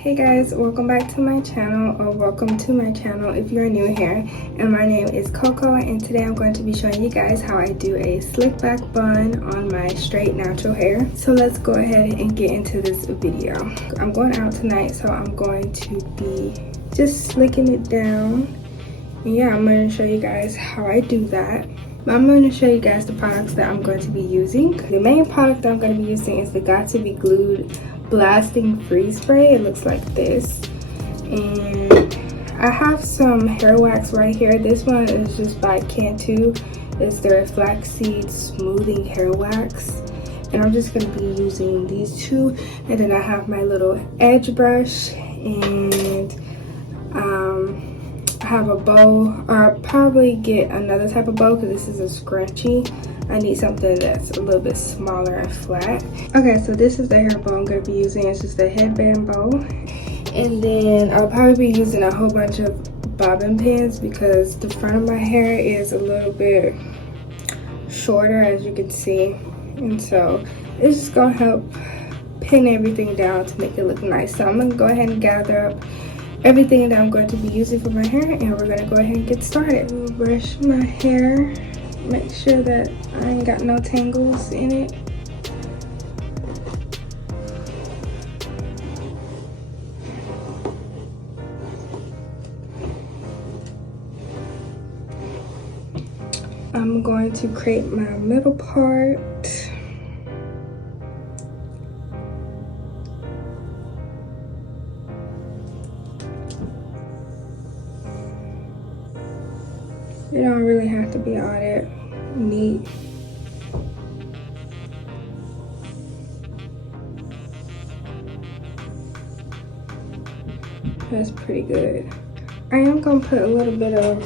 Hey guys, welcome back to my channel, or welcome to my channel if you're new here. And my name is Coco, and today I'm going to be showing you guys how I do a slick back bun on my straight natural hair. So let's go ahead and get into this video. I'm going out tonight, so I'm going to be just slicking it down. And yeah, I'm going to show you guys how I do that. But I'm going to show you guys the products that I'm going to be using. The main product that I'm going to be using is the Got to Be Glued Blasting Freeze Spray. It looks like this, and I have some hair wax right here. This one is just by Cantu. It's their flaxseed smoothing hair wax, and I'm just going to be using these two. And then I have my little edge brush, and I have a bow. I'll probably get another type of bow because this is a scrunchie. I need something that's a little bit smaller and flat. Okay, so this is the hair bow I'm going to be using. It's just a headband bow. And then I'll probably be using a whole bunch of bobbin pins because the front of my hair is a little bit shorter, as you can see. And so it's just going to help pin everything down to make it look nice. So I'm going to go ahead and gather up everything that I'm going to be using for my hair, and we're going to go ahead and get started. I'll brush my hair. Make sure that I ain't got no tangles in it. I'm going to create my middle part. You don't really have to be all that neat. That's pretty good. I am gonna put a little bit of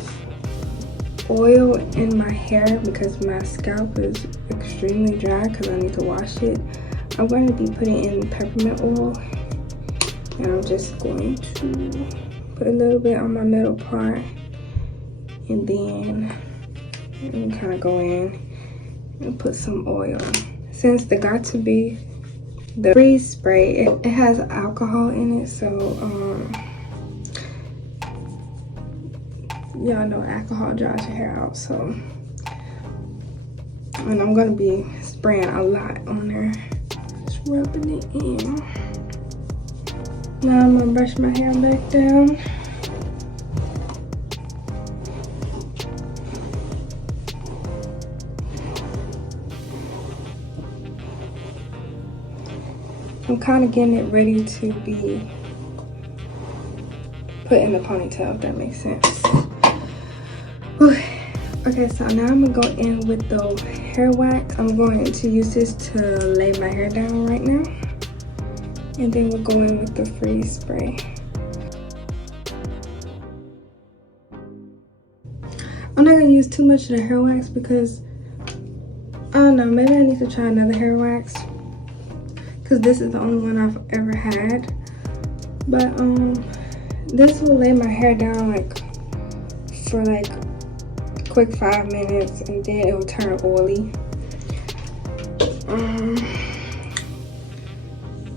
oil in my hair because my scalp is extremely dry because I need to wash it. I'm going to be putting in peppermint oil, and I'm just going to put a little bit on my middle part. And then I'm kind of go in and put some oil. Since the Got to Be the freeze spray, it has alcohol in it, so y'all know alcohol dries your hair out. So, and I'm gonna be spraying a lot on there, just rubbing it in. Now I'm gonna brush my hair back down. I'm kind of getting it ready to be put in the ponytail, if that makes sense. Whew. Okay, so now I'm gonna go in with the hair wax. I'm going to use this to lay my hair down right now. And then we'll go in with the freeze spray. I'm not gonna use too much of the hair wax because, I don't know, maybe I need to try another hair wax, because this is the only one I've ever had. But this will lay my hair down like for like a quick 5 minutes, and then it will turn oily.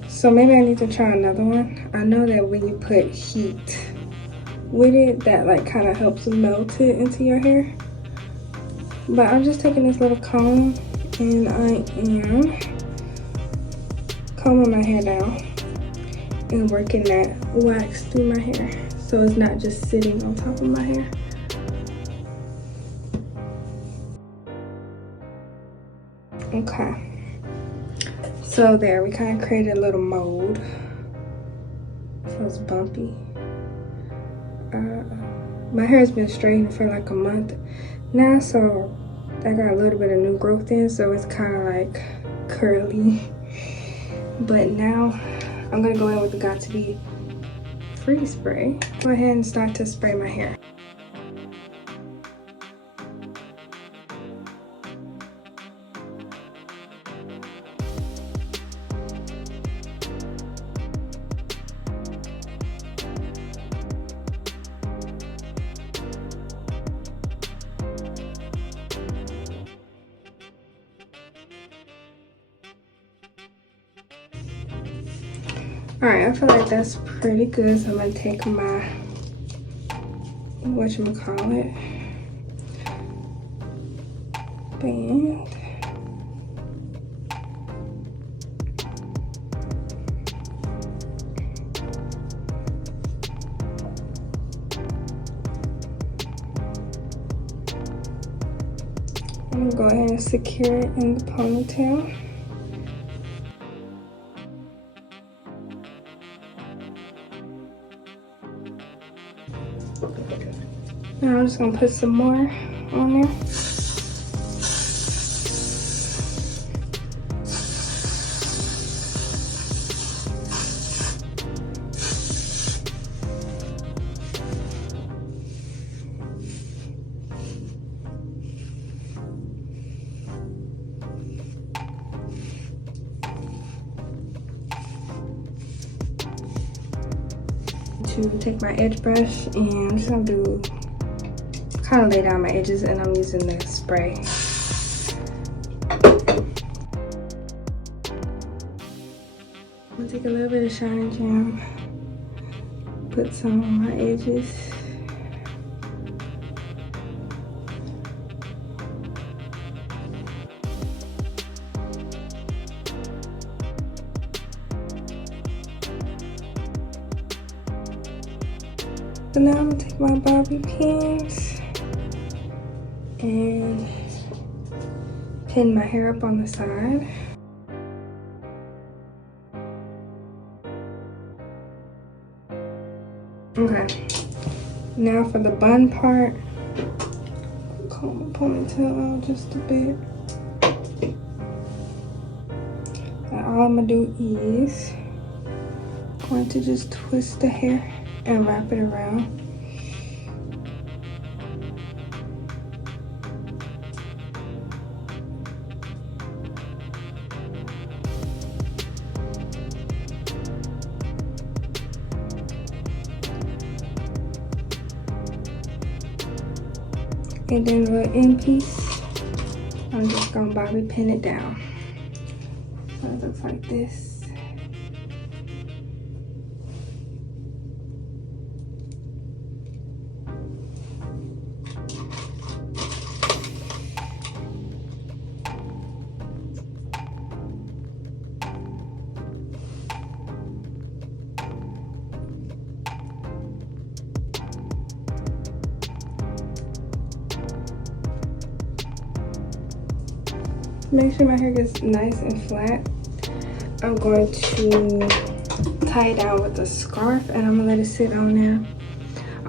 So maybe I need to try another one. I know that when you put heat with it, that like kind of helps melt it into your hair. But I'm just taking this little comb, and I am combing my hair down and working that wax through my hair so it's not just sitting on top of my hair. Okay, so there, we kind of created a little mold. Feels bumpy. My hair has been straightened for like a month now, so I got a little bit of new growth in, so it's kind of like curly. But now I'm gonna go in with the Got to Be freeze spray. Go ahead and start to spray my hair. Alright, I feel like that's pretty good. So I'm gonna take my, whatchamacallit, band. I'm gonna go ahead and secure it in the ponytail. Now I'm just gonna put some more on there. To take my edge brush and I'm just gonna do kind of lay down my edges, and I'm using the spray. I'm gonna take a little bit of Shine Jam, put some on my edges. So now I'm gonna take my bobby pins and pin my hair up on the side. Okay, now for the bun part, comb my ponytail out just a bit. And all I'm gonna do is going to just twist the hair and wrap it around. And then the end piece, I'm just gonna bobby pin it down. So it looks like this. Make sure my hair gets nice and flat. I'm going to tie it down with a scarf, and I'm gonna let it sit on there.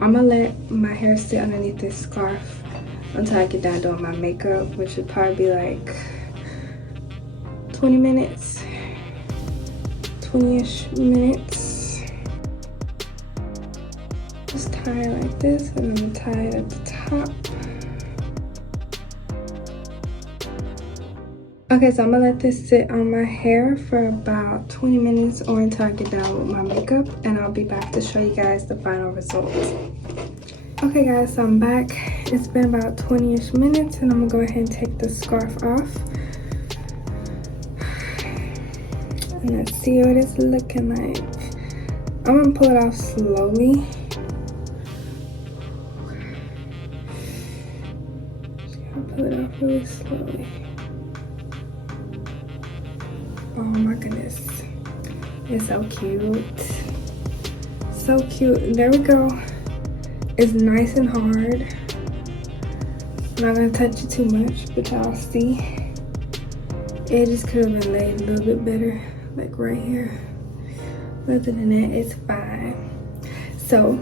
I'm gonna let my hair sit underneath this scarf until I get done doing my makeup, which would probably be like 20 minutes, 20-ish minutes. Just tie it like this, and I'm gonna tie it at the top. Okay, so I'm gonna let this sit on my hair for about 20 minutes or until I get done with my makeup, and I'll be back to show you guys the final results. Okay guys, so I'm back. It's been about 20-ish minutes, and I'm gonna go ahead and take the scarf off. And let's see what it's looking like. I'm gonna pull it off slowly. Just gotta pull it off really slowly. Oh my goodness, it's so cute, so cute. There we go. It's nice and hard. I'm not gonna touch it too much, but y'all see it just could have been laid a little bit better, like right here. Other than that, it's fine. So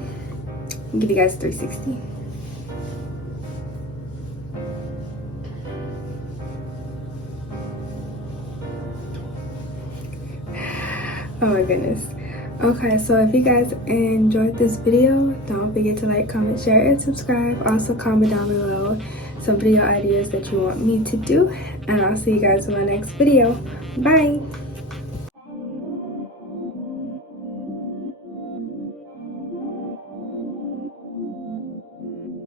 I'll give you guys 360. Oh my goodness. Okay, so if you guys enjoyed this video, don't forget to like, comment, share, and subscribe. Also comment down below some video ideas that you want me to do, and I'll see you guys in my next video. Bye.